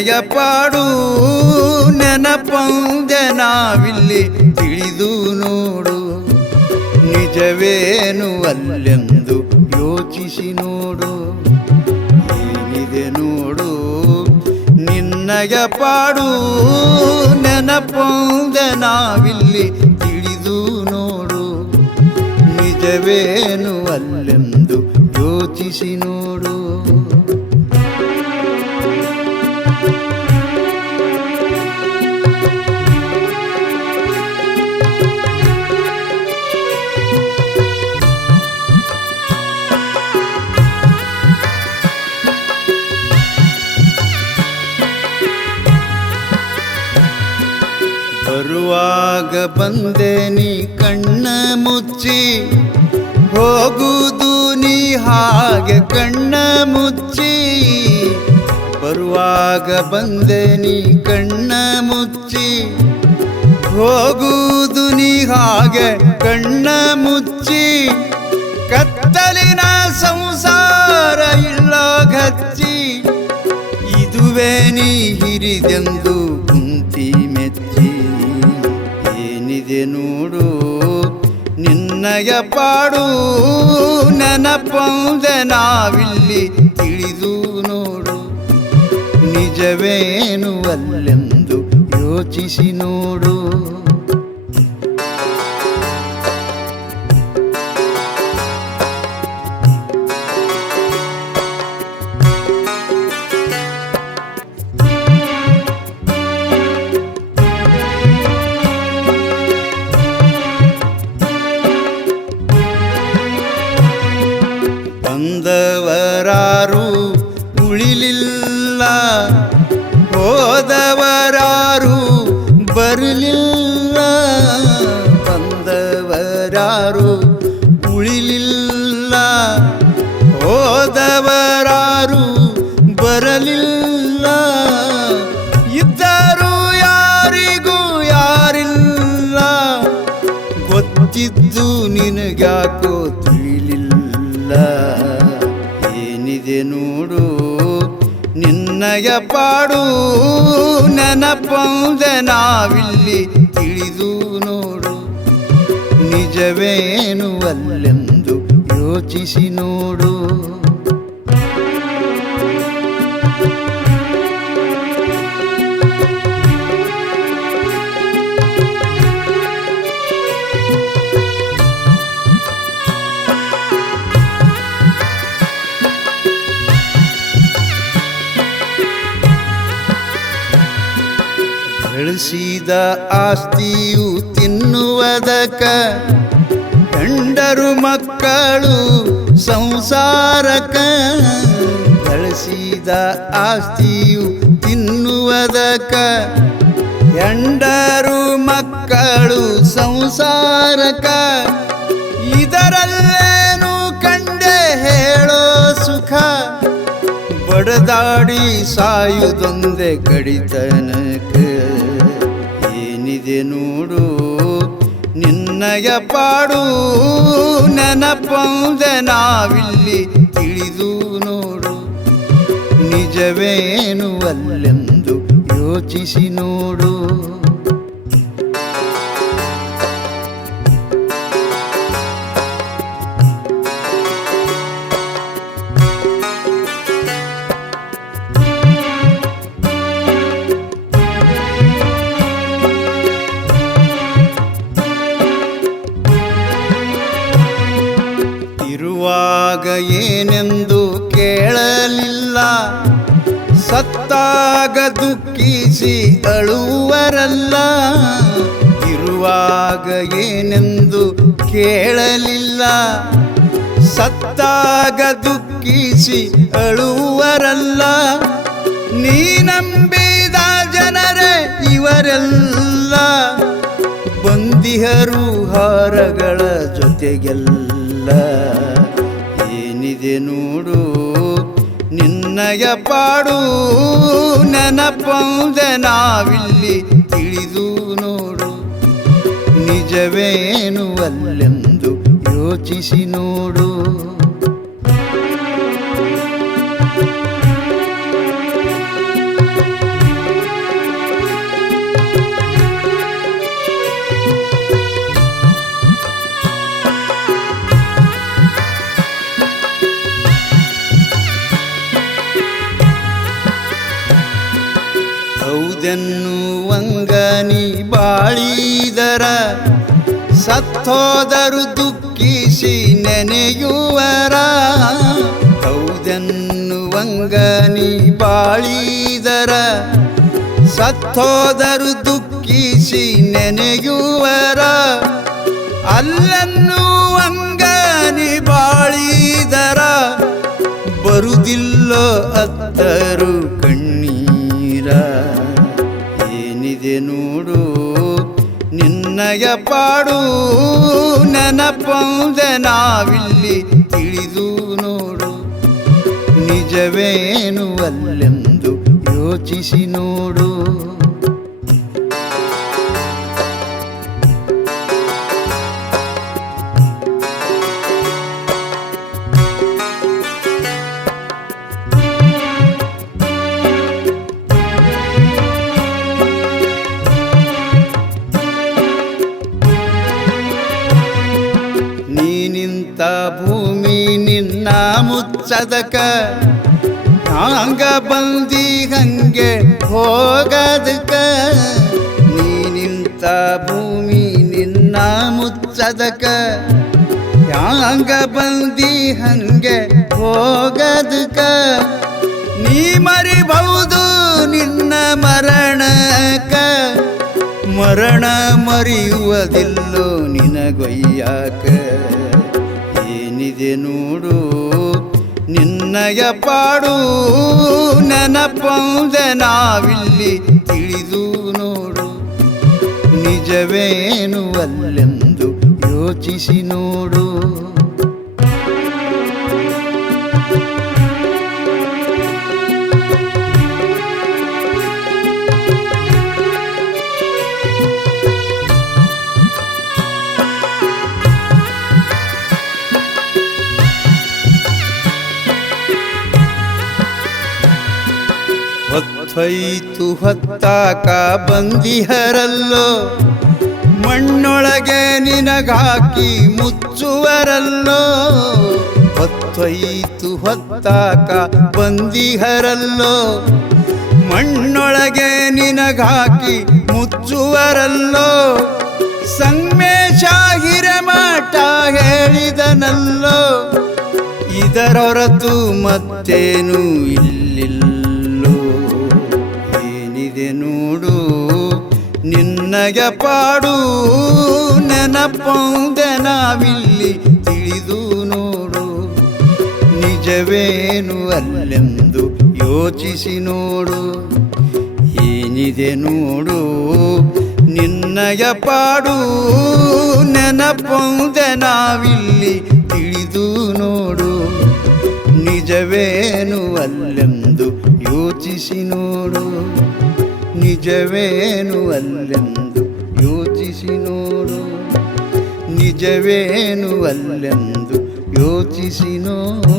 ನಿನ್ನಯ ಪಾಡು ನೆನಪಂದೆ ನಾವಿಲ್ಲಿ ತಿಳಿದು ನೋಡು. ನಿಜವೇನು ಅಲ್ಲೆಂದು ಯೋಚಿಸಿ ನೋಡು. ಏನಿದೆ ನೋಡು ನಿನ್ನಯ ಪಾಡು ನೆನಪಂದೆ ನಾವಿಲ್ಲಿ ತಿಳಿದು ನೋಡು. ನಿಜವೇನು ಅಲ್ಲೆಂದು ಯೋಚಿಸಿ ನೋಡು. ಬರುವಾಗ ಬಂದೆ ನೀ ಕಣ್ಣ ಮುಚ್ಚಿ, ಹೋಗುವುದು ನೀ ಹಾಗೆ ಕಣ್ಣ ಮುಚ್ಚಿ. ಬರುವಾಗ ಬಂದೆ ನೀ ಕಣ್ಣ ಮುಚ್ಚಿ, ಹೋಗುವುದು ನೀ ಹಾಗೆ ಕಣ್ಣ ಮುಚ್ಚಿ. ಕತ್ತಲಿನ ಸಂಸಾರ ಇಲ್ಲ ಗಚ್ಚಿ, ಇದುವೇ ನೀ ಹಿರಿದೆಂದು ಕುಂತಿ ಮೆಚ್ಚಿ. ಏನಿದೆ ನೋಡು ನಿನ್ನಯ ಪಾಡು ನೆನಪಂದೆ ನಾವಿಲ್ಲಿ ತಿಳಿದು ನೋಡು. ನಿಜವೇನು ಅಲ್ಲೆಂದು ಯೋಚಿಸಿ ನೋಡು. ಬಂದವರಾರು ಉಳಿಲಿಲ್ಲ, ಹೋದವರಾರು ಬರಲಿಲ್ಲ. ಬಂದವರಾರು ಉಳಿಲಿಲ್ಲ, ಹೋದವರಾರು ಬರಲಿಲ್ಲ. ಇದ್ದರೂ ಯಾರಿಗೂ ಯಾರಿಲ್ಲ, ಗೊತ್ತಿದ್ದು ನಿನಗ್ಯಾಕೋ ತಿಳಿಲಿಲ್ಲ. ಏನಿದೆ ನೋಡು ನಿನ್ನಯ ಪಾಡು ನೆನಪಂದೆ ನಾವಿಲ್ಲಿ ತಿಳಿದು ನೋಡು. ನಿಜವೇನು ಅಲ್ಲೆಂದು ಯೋಚಿಸಿ ನೋಡು. ಗಳಿಸಿದ ಆಸ್ತಿಯು ತಿನ್ನುವುದಕ್ಕ, ಗಂಡರು ಮಕ್ಕಳು ಸಂಸಾರಕ್ಕ. ಗಳಿಸಿದ ಆಸ್ತಿಯು ತಿನ್ನುವುದಕ್ಕ, ಗಂಡರು ಮಕ್ಕಳು ಸಂಸಾರಕ್ಕ. ಇದರಲ್ಲೇನು ಕಂಡೆ ಹೇಳೋ ಸುಖ, ಬಡದಾಡಿ ಸಾಯುವುದೊಂದೇ ಕಡಿತನಕ. ಏನಿದೆ ನೋಡು ನಿನ್ನಯ ಪಾಡು ನೆನಪಂದೆ ನಾವಿಲ್ಲಿ ತಿಳಿದು ನೋಡು. ನಿಜವೇನು ಅಲ್ಲೆಂದು ಯೋಚಿಸಿ ನೋಡು. ಇರುವಾಗ ಏನೆಂದು ಕೇಳಲಿಲ್ಲ, ಸತ್ತಾಗ ದುಃಖಿಸಿ ಅಳುವರಲ್ಲ. ಇರುವಾಗ ಏನೆಂದು ಕೇಳಲಿಲ್ಲ, ಸತ್ತಾಗ ದುಃಖಿಸಿ ಅಳುವರಲ್ಲ. ನೀ ನಂಬಿದ ಜನರೇ ಇವರೆಲ್ಲ, ಬಂದಿಹರು ಹಾರಗಳ ಜೊತೆಗೆಲ್ಲ. ಏನಿದೆ ನೋಡು ನಿನ್ನಯ ಪಾಡು ನೆನಪಂದೆ ನಾವಿಲ್ಲಿ ತಿಳಿದು ನೋಡು. ನಿಜವೇನು ಅಲ್ಲೆಂದು ಯೋಚಿಸಿ ನೋಡು. ಹೌದೆನ್ನುವಂಗ ನೀ ಬಾಳಿದರ ಸತ್ತೋದರು ದುಃಖಿಸಿ ನೆನೆಯುವರ. ಹೌದೆನ್ನುವಂಗ ನೀ ಬಾಳಿದರ ಸತ್ತೋದರು ದುಃಖಿಸಿ ನೆನೆಯುವರ. ಅಲ್ಲನ್ನುವಂಗ ನೀ ಬಾಳಿದರ ಬರುವುದಿಲ್ಲೋ ಅತ್ತರು ಕಣ್ಣೀರ. ಏನಿದೆ ನೋಡು ನಿನ್ನಯ ಪಾಡು ನೆನಪಂದೆ ನಾವಿಲ್ಲಿ ತಿಳಿದು ನೋಡು. ನಿಜವೇನು ಅಲ್ಲೆಂದು ಯೋಚಿಸಿ ನೋಡು. ನೀನಿಂತ ಭೂಮಿ ನಿನ್ನ ಮುಚ್ಚದಕ ಹಂಗ ಬಂದಿ ಹಂಗೆ ಹೋಗದಕ. ನೀನಿಂತ ಭೂಮಿ ನಿನ್ನ ಮುಚ್ಚದಕ ಹಂಗ ಬಂದಿ ಹಂಗೆ ಹೋಗದಕ. ನೀ ಮರಿಬಹುದು ನಿನ್ನ ಮರಣಕ ಮರಣ ಮರೆಯುವುದಿಲ್ಲೋ ನಿನಗೊಯ್ಯಾಕ. ಏನಿದೆ ನೋಡು ನಿನ್ನಯ ಪಾಡು ನೆನಪಂದೆ ನಾವಿಲ್ಲಿ ತಿಳಿದು ನೋಡು. ನಿಜವೇನು ಅಲ್ಲೆಂದು ಯೋಚಿಸಿ ನೋಡು. ಹೊತ್ತೊಯ್ತು ಹೊತ್ತಾಕ ಬಂದಿಹರಲ್ಲೋ ಮಣ್ಣೊಳಗೆ ನಿನಗಾಕಿ ಮುಚ್ಚುವರಲ್ಲೋ. ಹೊತ್ತೊಯ್ತು ಹೊತ್ತಾಕ ಬಂದಿಹರಲ್ಲೋ ಮಣ್ಣೊಳಗೆ ನಿನಗಾಕಿ ಮುಚ್ಚುವರಲ್ಲೋ. ಸಂಗಮೇಶ ಹಿರೇಮಠ ಹೇಳಿದನಲ್ಲೋ ಇದರ ಹೊರತು ಮತ್ತೇನು ಇಲ್ಲಿಲ್ಲ. ಏನಿದೆ ನೋಡು ನಿನ್ನಯ ಪಾಡು ನೆನಪಂದೆ ನಾವಿಲ್ಲಿ ತಿಳಿದು ನೋಡು. ನಿಜವೇನು ಅಲ್ಲೆಂದು ಯೋಚಿಸಿ ನೋಡು. ಏನಿದೆ ನೋಡು ನಿನ್ನಯ ಪಾಡು ನೆನಪಂದೆ ನಾವಿಲ್ಲಿ ತಿಳಿದು ನೋಡು. ನಿಜವೇನು ಅಲ್ಲೆಂದು ಯೋಚಿಸಿ ನೋಡು. ನಿಜವೇನು ಅಲ್ಲೆಂದು ಯೋಚಿಸಿ ನೋಡು. ನಿಜವೇನು ಅಲ್ಲೆಂದು ಯೋಚಿಸಿ ನೋಡು.